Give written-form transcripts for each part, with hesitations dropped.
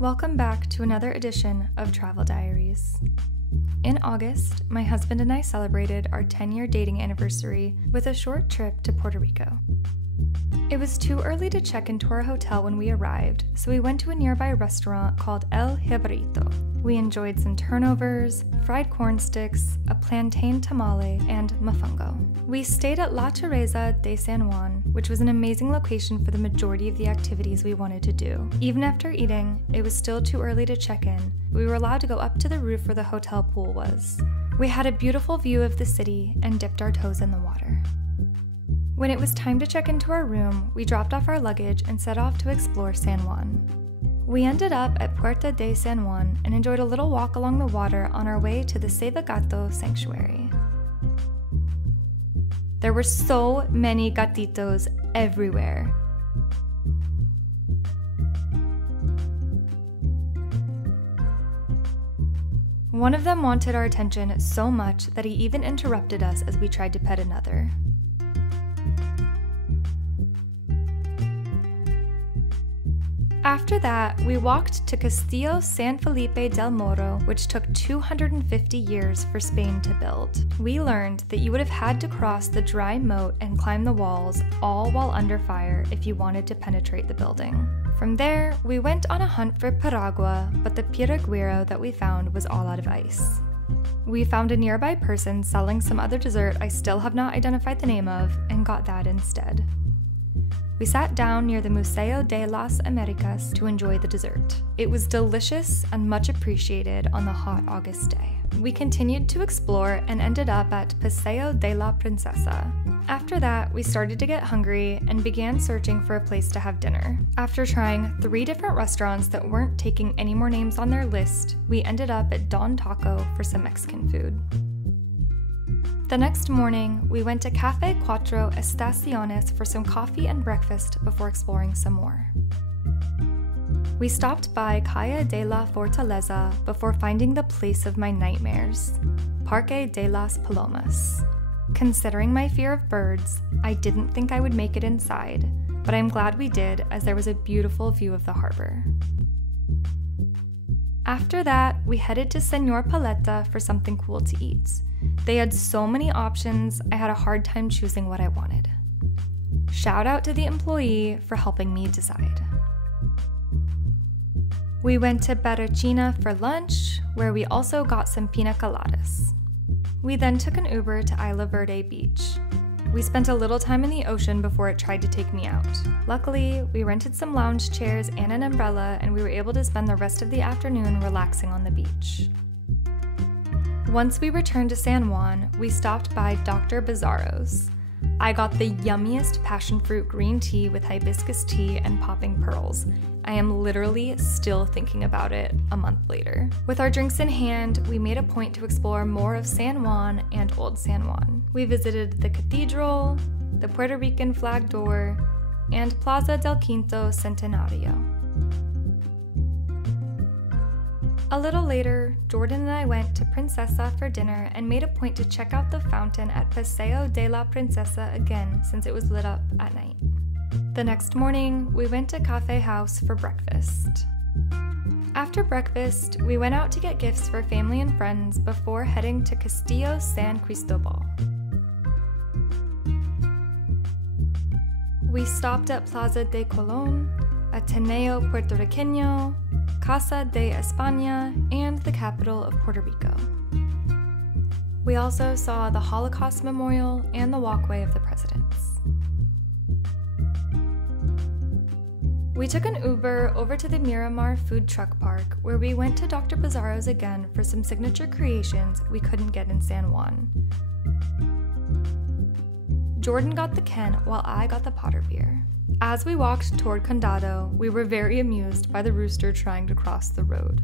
Welcome back to another edition of Travel Diaries. In August, my husband and I celebrated our 10-year dating anniversary with a short trip to Puerto Rico. It was too early to check into our hotel when we arrived, so we went to a nearby restaurant called El Jibarito. We enjoyed some turnovers, fried corn sticks, a plantain tamale, and mofongo. We stayed at La Teresa de San Juan, which was an amazing location for the majority of the activities we wanted to do. Even after eating, it was still too early to check in. We were allowed to go up to the roof where the hotel pool was. We had a beautiful view of the city and dipped our toes in the water. When it was time to check into our room, we dropped off our luggage and set off to explore San Juan. We ended up at Puerta de San Juan and enjoyed a little walk along the water on our way to the Gato sanctuary. There were so many gatitos everywhere. One of them wanted our attention so much that he even interrupted us as we tried to pet another. After that, we walked to Castillo San Felipe del Morro, which took 250 years for Spain to build. We learned that you would have had to cross the dry moat and climb the walls, all while under fire if you wanted to penetrate the building. From there, we went on a hunt for piragua, but the piragüero that we found was all out of ice. We found a nearby person selling some other dessert I still have not identified the name of, and got that instead. We sat down near the Museo de las Americas to enjoy the dessert. It was delicious and much appreciated on the hot August day. We continued to explore and ended up at Paseo de la Princesa. After that, we started to get hungry and began searching for a place to have dinner. After trying 3 different restaurants that weren't taking any more names on their list, we ended up at Don Taco for some Mexican food. The next morning, we went to Café Cuatro Estaciones for some coffee and breakfast before exploring some more. We stopped by Calle de la Fortaleza before finding the place of my nightmares, Parque de las Palomas. Considering my fear of birds, I didn't think I would make it inside, but I'm glad we did as there was a beautiful view of the harbor. After that, we headed to Señor Paleta for something cool to eat. They had so many options, I had a hard time choosing what I wanted. Shout out to the employee for helping me decide. We went to Berachina for lunch, where we also got some pina coladas. We then took an Uber to Isla Verde Beach. We spent a little time in the ocean before it tried to take me out. Luckily, we rented some lounge chairs and an umbrella, and we were able to spend the rest of the afternoon relaxing on the beach. Once we returned to San Juan, we stopped by Dr. Bizarro's. I got the yummiest passion fruit green tea with hibiscus tea and popping pearls. I am literally still thinking about it a month later. With our drinks in hand, we made a point to explore more of San Juan and Old San Juan. We visited the Cathedral, the Puerto Rican flag door, and Plaza del Quinto Centenario. A little later, Jordan and I went to Princesa for dinner and made a point to check out the fountain at Paseo de la Princesa again since it was lit up at night. The next morning, we went to Cafe House for breakfast. After breakfast, we went out to get gifts for family and friends before heading to Castillo San Cristobal. We stopped at Plaza de Colón, Ateneo Puertorriqueño, Casa de España, and the capital of Puerto Rico. We also saw the Holocaust Memorial and the walkway of the presidents. We took an Uber over to the Miramar Food Truck Park, where we went to Dr. Bizarro's again for some signature creations we couldn't get in San Juan. Jordan got the Ken while I got the Potter beer. As we walked toward Condado, we were very amused by the rooster trying to cross the road.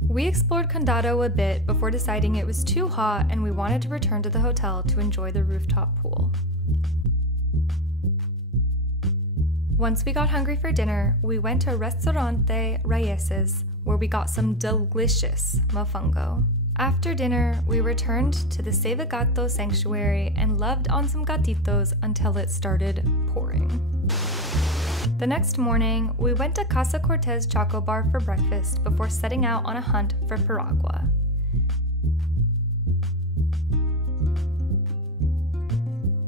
We explored Condado a bit before deciding it was too hot and we wanted to return to the hotel to enjoy the rooftop pool. Once we got hungry for dinner, we went to Restaurante Raíces, where we got some delicious mofongo. After dinner, we returned to the Save Gato sanctuary and loved on some gatitos until it started pouring. The next morning, we went to Casa Cortez Choco Bar for breakfast before setting out on a hunt for piragua.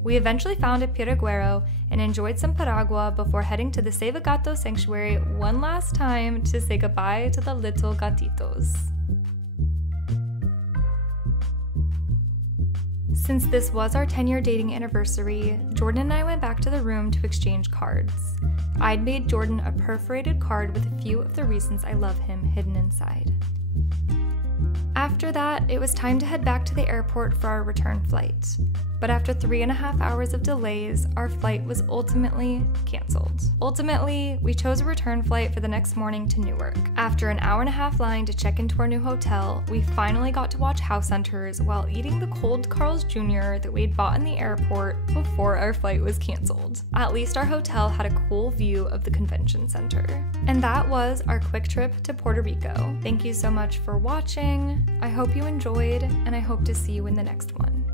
We eventually found a piraguero and enjoyed some piragua before heading to the Save Gato sanctuary one last time to say goodbye to the little gatitos. Since this was our 10-year dating anniversary, Jordan and I went back to the room to exchange cards. I'd made Jordan a perforated card with a few of the reasons I love him hidden inside. After that, it was time to head back to the airport for our return flight. But after 3.5 hours of delays, our flight was ultimately canceled. Ultimately, we chose a return flight for the next morning to Newark. After an 1.5-hour line to check into our new hotel, we finally got to watch House Hunters while eating the cold Carl's Jr. that we had bought in the airport before our flight was canceled. At least our hotel had a cool view of the convention center. And that was our quick trip to Puerto Rico. Thank you so much for watching. I hope you enjoyed, and I hope to see you in the next one.